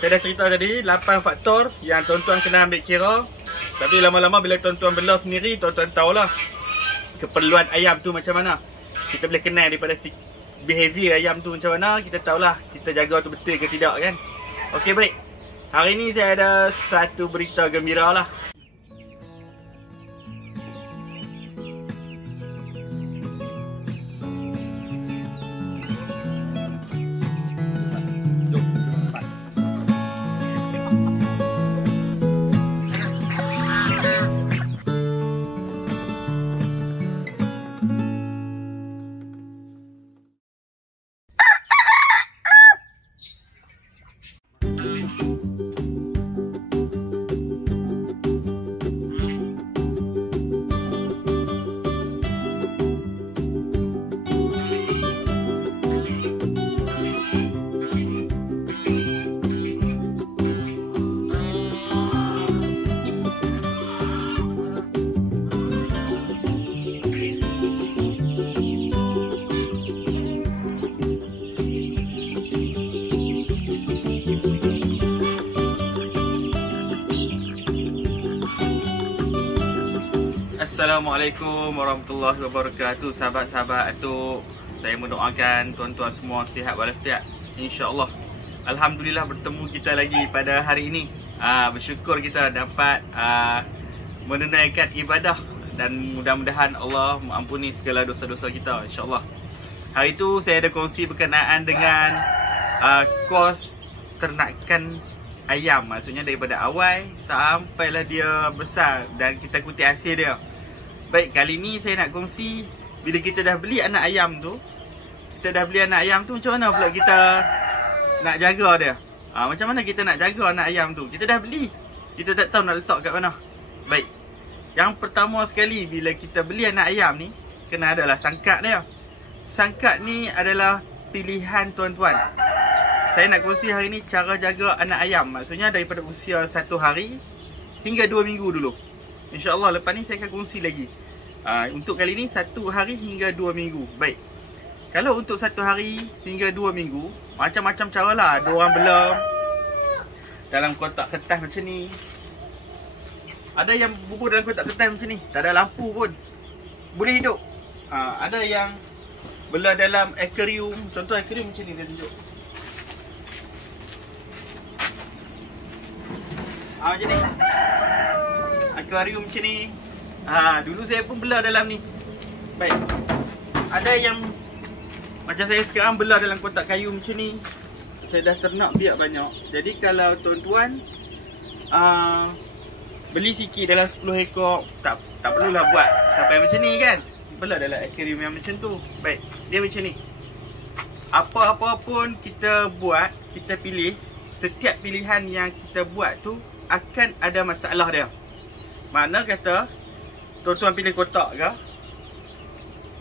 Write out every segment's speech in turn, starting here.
Saya dah cerita tadi 8 faktor yang tuan-tuan kena ambil kira. Tapi lama-lama bila tuan-tuan bela sendiri, tuan-tuan tahulah keperluan ayam tu macam mana. Kita boleh kenal daripada behavior ayam tu macam mana. Kita tahulah kita jaga tu betul ke tidak kan. Okey, baik. Hari ni saya ada satu berita gembira lah. Assalamualaikum warahmatullahi wabarakatuh. Sahabat-sahabat Atuk, saya mendoakan tuan-tuan semua sihat walafiat, insya-Allah. Alhamdulillah bertemu kita lagi pada hari ini. Bersyukur kita dapat menunaikan ibadah dan mudah-mudahan Allah mengampuni segala dosa-dosa kita, insya-Allah. Hari itu saya ada kongsi berkenaan dengan kos ternakan ayam. Maksudnya daripada awal sampailah dia besar dan kita kutip hasil dia. Baik, kali ni saya nak kongsi bila kita dah beli anak ayam tu. Kita dah beli anak ayam tu, macam mana pula kita nak jaga dia? Macam mana kita nak jaga anak ayam tu? Kita dah beli, kita tak tahu nak letak kat mana. Baik, yang pertama sekali bila kita beli anak ayam ni, kena adalah sangkat dia. Sangkat ni adalah pilihan tuan-tuan. Saya nak kongsi hari ni cara jaga anak ayam. Maksudnya daripada usia 1 hari hingga 2 minggu dulu. InsyaAllah lepas ni saya akan kongsi lagi. Untuk kali ni 1 hari hingga 2 minggu. Baik, kalau untuk 1 hari hingga 2 minggu, macam-macam cara lah. Ada orang bela dalam kotak kertas macam ni. Ada yang bubur dalam kotak kertas macam ni, tak ada lampu pun, boleh hidup. Ada yang bela dalam akuarium. Contoh akuarium macam ni, dia tunjuk. Macam ni, akuarium macam ni. Dulu saya pun bela dalam ni. Baik, ada yang macam saya sekarang bela dalam kotak kayu macam ni. Saya dah ternak biak banyak. Jadi kalau tuan-tuan beli sikit dalam 10 ekor, tak perlulah buat sampai macam ni kan. Bela dalam akuarium yang macam tu. Baik, dia macam ni. Apa-apa pun kita buat, kita pilih, setiap pilihan yang kita buat tu akan ada masalah dia. Mana kata tuan-tuan pilih kotak ke,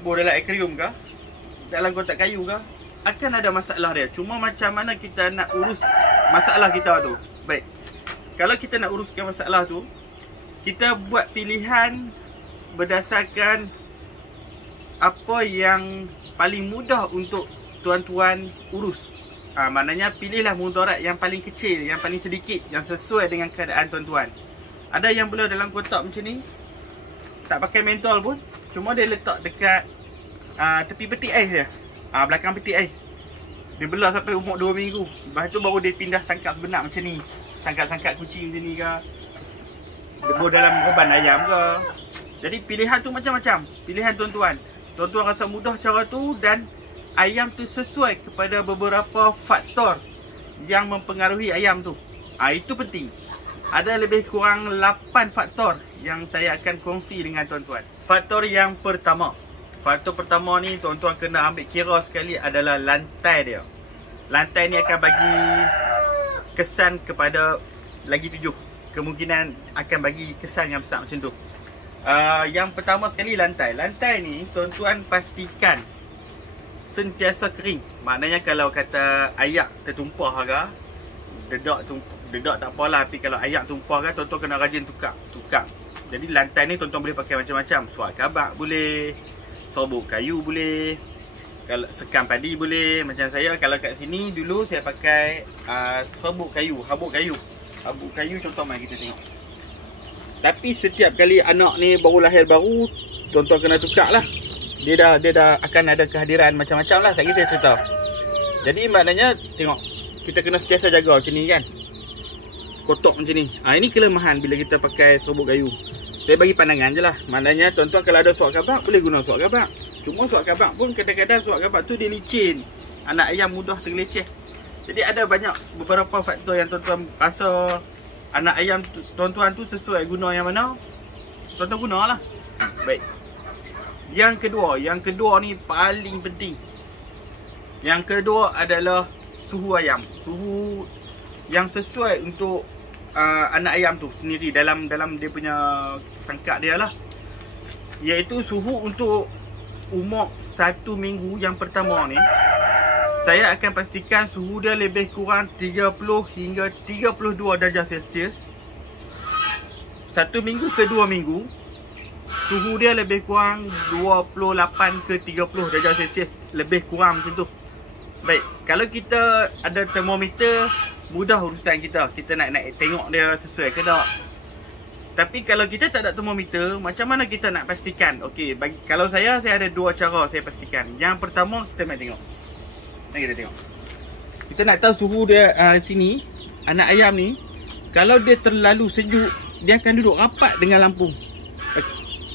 bor dalam akuarium ke, dalam kotak kayu ke, akan ada masalah dia. Cuma macam mana kita nak urus masalah kita tu. Baik, kalau kita nak uruskan masalah tu, kita buat pilihan berdasarkan apa yang paling mudah untuk tuan-tuan urus. Maknanya pilihlah mudarat yang paling kecil, yang paling sedikit, yang sesuai dengan keadaan tuan-tuan. Ada yang bela dalam kotak macam ni, tak pakai mentol pun, cuma dia letak dekat tepi peti ais dia, belakang peti ais. Dia bela sampai umur 2 minggu. Lepas tu baru dia pindah sangkap sebenar macam ni. Sangkap-sangkap kucing macam ni ke, dia bela dalam reban ayam ke. Jadi pilihan tu macam-macam. Pilihan tuan-tuan. Tuan-tuan rasa mudah cara tu dan ayam tu sesuai kepada beberapa faktor yang mempengaruhi ayam tu. Itu penting. Ada lebih kurang 8 faktor yang saya akan kongsi dengan tuan-tuan. Faktor yang pertama. Faktor pertama ni tuan-tuan kena ambil kira sekali adalah lantai dia. Lantai ni akan bagi kesan kepada lagi 7. Kemungkinan akan bagi kesan yang besar macam tu. Yang pertama sekali lantai. Lantai ni tuan-tuan pastikan sentiasa kering. Maknanya kalau kata ayak tertumpah ke, dedak tak apalah, tapi kalau ayak tumpah kan, tuan-tuan kena rajin tukar. Jadi lantai ni tuan-tuan boleh pakai macam-macam. Suat kabak boleh, sobok kayu boleh. Kalau sekam padi boleh. Macam saya, kalau kat sini dulu saya pakai habuk kayu. Habuk kayu contoh mari kita tengok. Tapi setiap kali anak ni baru lahir baru, tuan-tuan kena tukar lah. Dia dah akan ada kehadiran macam-macam lah. Sekali saya cerita. Jadi maknanya tengok, kita kena sentiasa jaga macam ni kan. Kotak macam ni. Ini kelemahan bila kita pakai serabut kayu. Saya bagi pandangan je lah. Maknanya tuan-tuan kalau ada suak kabak, boleh guna suak kabak. Cuma suak kabak pun kadang-kadang suak kabak tu dia licin. Anak ayam mudah tergeleceh. Jadi ada beberapa faktor yang tuan-tuan rasa anak ayam tuan-tuan tu sesuai guna yang mana, tuan-tuan gunalah. Baik. Yang kedua ni paling penting. Yang kedua adalah suhu ayam. Suhu yang sesuai untuk anak ayam tu sendiri dalam dia punya sangkak dia lah. Iaitu suhu untuk umur 1 minggu yang pertama ni, saya akan pastikan suhu dia lebih kurang 30 hingga 32 darjah Celsius. 1 minggu ke 2 minggu, suhu dia lebih kurang 28 ke 30 darjah Celsius. Lebih kurang macam tu. Baik, kalau kita ada termometer, mudah urusan kita. Kita nak tengok dia sesuai ke tak. Tapi kalau kita tak ada termometer, macam mana kita nak pastikan? Okey, kalau saya ada 2 cara saya pastikan. Yang pertama, kita nak tengok. Mari kita tengok. Kita nak tahu suhu dia sini, anak ayam ni, kalau dia terlalu sejuk, dia akan duduk rapat dengan lampu.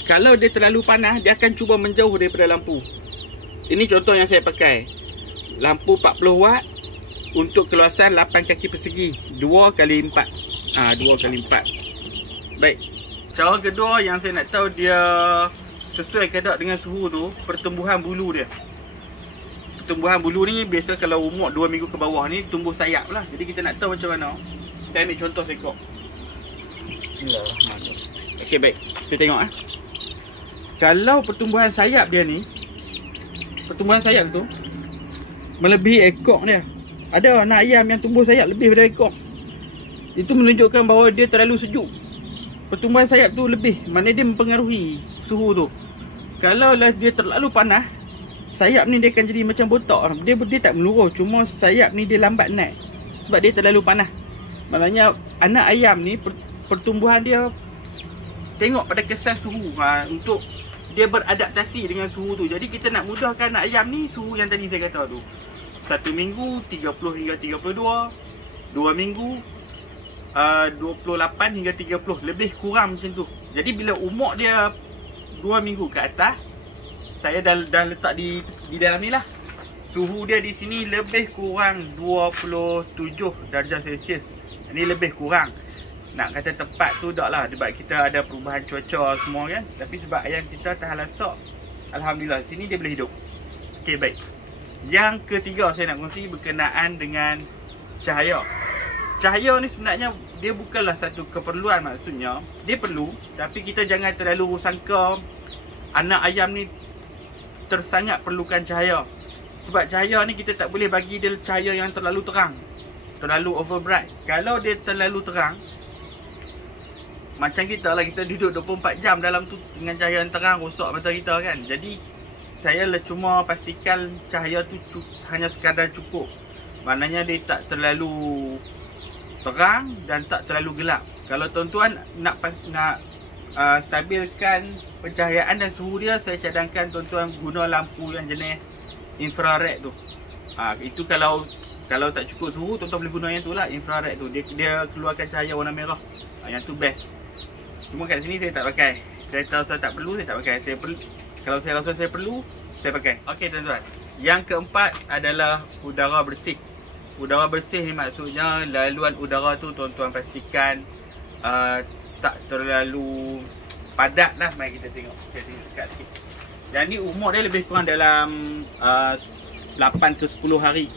Kalau dia terlalu panas, dia akan cuba menjauh daripada lampu. Ini contoh yang saya pakai. Lampu 40 watt untuk keluasan 8 kaki persegi, 2 kali 4. 2 kali 4. Baik. Cara kedua yang saya nak tahu dia sesuai ke tak dengan suhu tu, pertumbuhan bulu dia. Pertumbuhan bulu ni biasa kalau umur 2 minggu ke bawah ni tumbuh sayap lah. Jadi kita nak tahu macam mana. Saya ambil contoh seekor. Bismillahirrahmanirrahim. Okey, baik. Kita tengok Kalau pertumbuhan sayap dia ni, pertumbuhan sayap tu melebihi ekor dia. Ada anak ayam yang tumbuh sayap lebih daripada ekor. Itu menunjukkan bahawa dia terlalu sejuk. Pertumbuhan sayap tu lebih, maknanya dia mempengaruhi suhu tu. Kalau dia terlalu panas, sayap ni dia akan jadi macam botak. Dia tak meluruh, cuma sayap ni dia lambat naik sebab dia terlalu panas. Maknanya anak ayam ni pertumbuhan dia tengok pada kesan suhu untuk dia beradaptasi dengan suhu tu. Jadi kita nak mudahkan anak ayam ni, suhu yang tadi saya kata tu, 1 minggu 30 hingga 32, 2 minggu 28 hingga 30, lebih kurang macam tu. Jadi bila umur dia 2 minggu ke atas, saya dah letak di dalam ni lah. Suhu dia di sini lebih kurang 27 darjah Celsius. Ini lebih kurang. Nak kata tepat tu tak lah, sebab kita ada perubahan cuaca semua kan. Tapi sebab ayam kita tahan lasak, alhamdulillah sini dia boleh hidup. Okey, baik. Yang ketiga saya nak kongsi berkenaan dengan cahaya. Cahaya ni sebenarnya dia bukanlah satu keperluan, maksudnya dia perlu, tapi kita jangan terlalu sangka anak ayam ni tersangat perlukan cahaya. Sebab cahaya ni kita tak boleh bagi dia cahaya yang terlalu terang, terlalu over bright. Kalau dia terlalu terang, macam kita lah, kita duduk 24 jam dalam tu dengan cahaya yang terang, rosak mata kita kan. Jadi saya cuma pastikan cahaya tu hanya sekadar cukup. Maknanya dia tak terlalu terang dan tak terlalu gelap. Kalau tuan-tuan nak stabilkan pencahayaan dan suhu dia, saya cadangkan tuan-tuan guna lampu yang jenis infrared tu. Itu kalau tak cukup suhu, tuan-tuan boleh guna yang tu lah, infrared tu. Dia keluarkan cahaya warna merah. Yang tu best. Cuma kat sini saya tak pakai. Saya tahu saya tak perlu, saya tak pakai. Kalau saya rasa saya perlu, saya pakai. Okey tuan-tuan. Yang keempat adalah udara bersih. Udara bersih ni maksudnya laluan udara tu tuan-tuan pastikan tak terlalu padat lah. Mari kita tengok. Saya tengok dekat sikit. Dan ni umur dia lebih kurang dalam 8 ke 10 hari.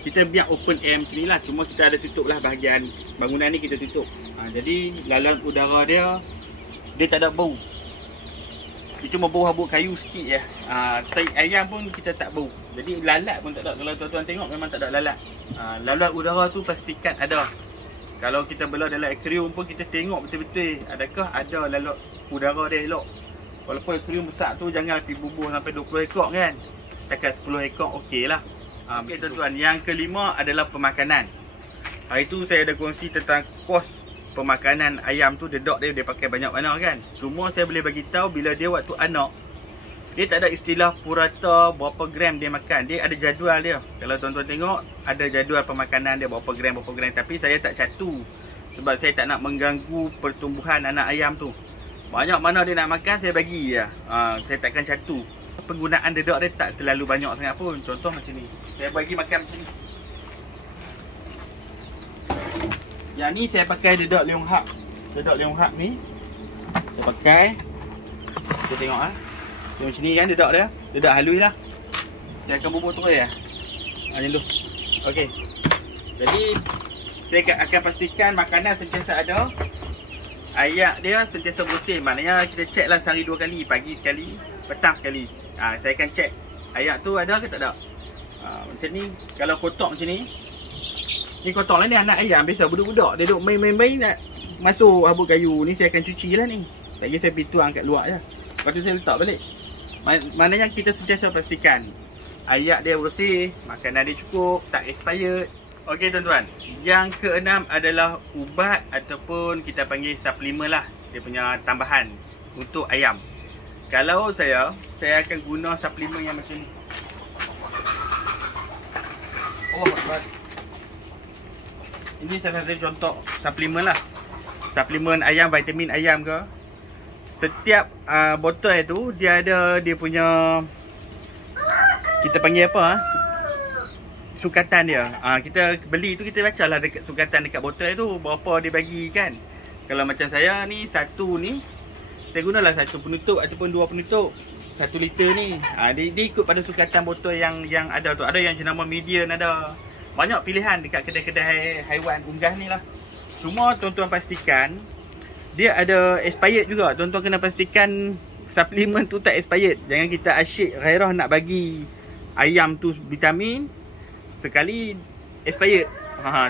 Kita biar open air macam ni lah. Cuma kita ada tutup lah bahagian bangunan ni, kita tutup. Jadi laluan udara dia tak ada bau. Dia cuma bau habuk kayu sikit je. Tai ayam pun kita tak bau. Jadi lalat pun tak ada. Kalau tuan-tuan tengok memang tak ada lalat. Laluan udara tu pastikan ada. Kalau kita bela dalam akuarium pun kita tengok betul-betul adakah ada laluan udara dia elok. Walaupun akuarium besar tu jangan pergi bubuh sampai 20 ekor kan. setakat 10 ekor okey lah. Okey tuan-tuan, yang kelima adalah pemakanan. Hari tu saya ada kongsi tentang kos pemakanan ayam tu, dedok dia pakai banyak mana kan. Cuma saya boleh bagi tahu bila dia waktu anak, dia tak ada istilah purata berapa gram dia makan. Dia ada jadual dia. Kalau tuan-tuan tengok, ada jadual pemakanan dia berapa gram. Tapi saya tak catu. Sebab saya tak nak mengganggu pertumbuhan anak ayam tu. Banyak mana dia nak makan, saya bagi je. Saya takkan catu. Penggunaan dedok dia tak terlalu banyak sangat pun. Contoh macam ni. Saya bagi makan macam ni. Yang ni saya pakai dedok Leonghak. Dedok Leonghak ni saya pakai. Kita tengok Tengok macam ni kan dedok dia. Dedok halus lah. Saya akan bubur terus ya. Macam tu. Okey. Jadi saya akan pastikan makanan sentiasa ada. Ayak dia sentiasa bersih. Maknanya kita check lah sehari 2 kali. Pagi sekali, petang sekali. Saya akan check ayak tu ada ke tak ada. Macam ni. Kalau kotak macam ni, ni kotak lah ni anak ayam. Biasa budak-budak dia duduk main-main nak masuk habuk kayu. Ni saya akan cuci lah ni. Lagi saya pergi tuang kat luar je. Lepas tu saya letak balik. Maknanya kita sentiasa pastikan ayak dia bersih, makanan dia cukup, tak expired. Okey tuan-tuan, yang keenam adalah ubat ataupun kita panggil suplemen lah. Dia punya tambahan untuk ayam. Kalau saya akan guna suplemen yang macam ni. Ini salah satu contoh suplemen lah. Suplemen ayam, vitamin ayam ke. Setiap botol tu dia ada dia punya, kita panggil apa sukatan dia. Kita beli tu kita bacalah dekat sukatan dekat botol tu berapa dia bagi kan. Kalau macam saya ni, satu ni saya gunalah satu penutup ataupun 2 penutup 1 liter ni. Dia ikut pada sukatan botol yang ada tu. Ada yang jenama medium, ada banyak pilihan dekat kedai-kedai haiwan unggah ni lah. Cuma tuan-tuan pastikan dia ada expired juga. Tuan-tuan kena pastikan suplemen tu tak expired. Jangan kita asyik gairah nak bagi ayam tu vitamin sekali expired.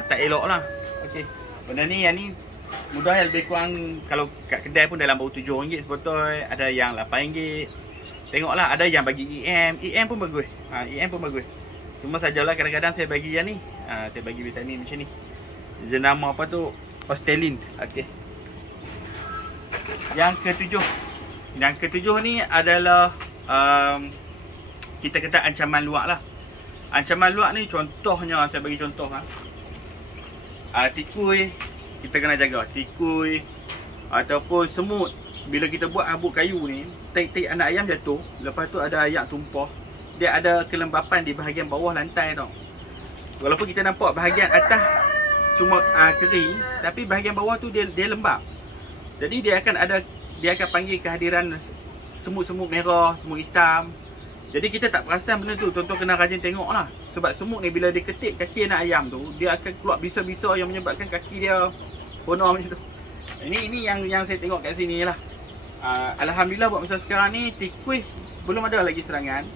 Tak elok lah. Okey. Benda ni yang ni mudah, lebih kurang kalau kat kedai pun dalam bawah RM7 sebotol. Ada yang RM8. Tengoklah, ada yang bagi EM pun bagus. EM pun bagus. Cuma sajalah kadang-kadang saya bagi yang ni. Saya bagi vitamin macam ni. Jenama apa tu? Ostelin. Okey. Yang ketujuh ni adalah kita kata ancaman luak lah. Ancaman luak ni contohnya, saya bagi contoh tikui, kita kena jaga. Tikui ataupun semut. Bila kita buat habuk kayu ni, taik-taik anak ayam jatuh, lepas tu ada ayak tumpah, dia ada kelembapan di bahagian bawah lantai tau. Walaupun kita nampak bahagian atas cuma kering, tapi bahagian bawah tu dia lembab. Jadi dia akan panggil kehadiran semut-semut merah, semut hitam. Jadi kita tak perasan benda tu. Tuan-tuan kena rajin tengok lah. Sebab semut ni bila dia ketik kaki anak ayam tu, dia akan keluar bisa-bisa yang menyebabkan kaki dia kono macam tu. Ini yang saya tengok kat sini lah. Alhamdulillah buat masa sekarang ni tikus belum ada lagi serangan.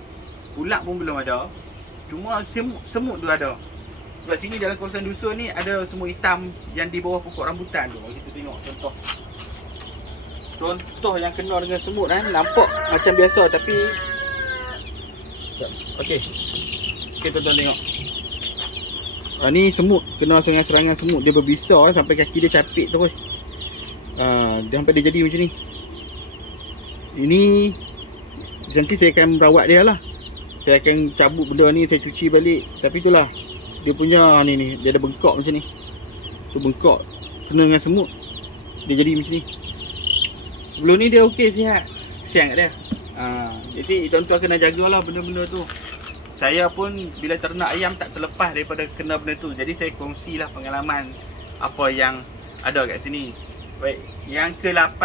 Ulat pun belum ada. Cuma semut tu ada. Sebab sini dalam kawasan dusun ni ada semut hitam yang di bawah pokok rambutan tu. Kita tengok contoh yang kena dengan semut nampak macam biasa tapi okey. Okey tuan-tuan tengok. Ni semut kena serangan semut, dia berbisa sampai kaki dia capit terus. Dia sampai dia jadi macam ni. Ini nanti saya akan merawat dia lah. Saya akan cabut benda ni, saya cuci balik. Tapi itulah dia punya ni dia ada bengkok macam ni. Tu bengkok kena dengan semut, dia jadi macam ni. Sebelum ni dia okey, sihat. Kesian kat dia. Jadi tuan-tuan kena jagalah benda-benda tu. Saya pun bila ternak ayam tak terlepas daripada kena benda tu. Jadi saya kongsilah pengalaman apa yang ada kat sini. Baik, yang ke-8.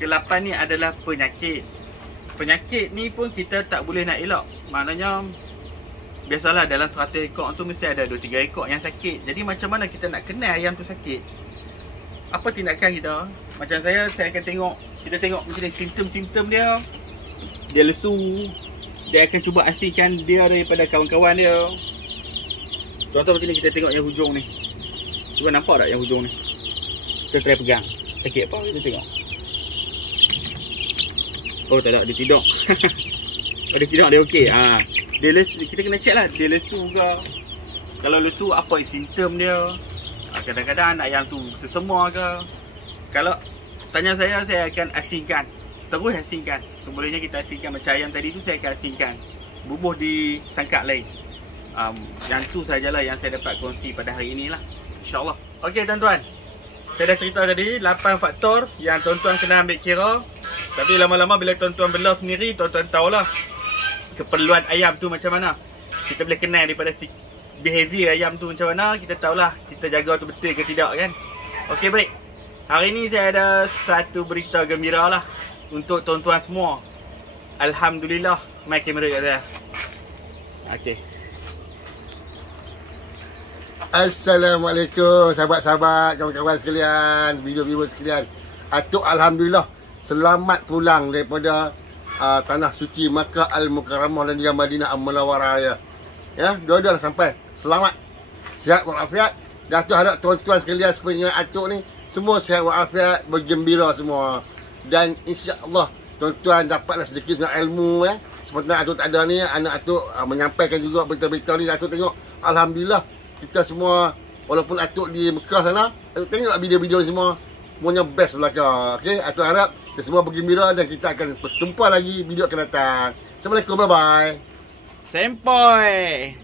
Ke-8 ni adalah penyakit. Penyakit ni pun kita tak boleh nak elak. Maknanya biasalah dalam 100 ekor tu mesti ada 2-3 ekor yang sakit. Jadi macam mana kita nak kenal ayam tu sakit? Apa tindakan kita? Macam saya akan tengok, kita tengok macam ni simptom-simptom dia. Dia lesu. Dia akan cuba asingkan dia daripada kawan-kawan dia. Contoh macam ni, kita tengok yang hujung ni. Cuba nampak tak yang hujung ni? Kita try pegang. Sakit apa? Kita tengok. Oh tak, dia tidur. Oh dia tidur, dia okey. dia lesu, kita kena check lah dia lesu ke. Kalau lesu, apa simptom dia. Kadang-kadang anak ayam tu sesemua ke. Kalau tanya saya akan asingkan. Terus asingkan. Sebelumnya kita asingkan macam ayam tadi tu, saya akan asingkan. Bubuh di sangkak lain. Yang tu sajalah yang saya dapat kongsi pada hari ini lah, InsyaAllah. Okey tuan-tuan, saya dah cerita tadi 8 faktor yang tuan-tuan kena ambil kira. Tapi lama-lama bila tuan-tuan bela sendiri, tuan-tuan tahulah keperluan ayam tu macam mana. Kita boleh kenal daripada behavior ayam tu macam mana. Kita tahulah kita jaga tu betul ke tidak kan. Okey baik, hari ni saya ada satu berita gembira lah untuk tuan-tuan semua. Alhamdulillah. Mai kamera kat saya. Okey. Assalamualaikum sahabat-sahabat, kawan-kawan sekalian, video-video sekalian. Atuk alhamdulillah selamat pulang daripada tanah suci Makkah Al-Mukarramah dan juga Madinah Al-Munawwarah ya. Dua-dua sampai. Selamat. Sihat walafiat. Dan Atuk harap tuan-tuan sekalian seperti Atuk ni semua sihat walafiat, bergembira semua. Dan insya-Allah tuan-tuan dapatlah sedikit ilmu ya. Seperti Atuk tak ada ni, anak Atuk menyampaikan juga berita-berita ni. Atuk tengok alhamdulillah kita semua, walaupun Atuk di Mekah sana, Atuk tengok video-video ni semua, semuanya best belakang. Okey, Atuk harap kita semua bergembira dan kita akan berjumpa lagi video akan datang. Assalamualaikum, bye-bye. Sempoi.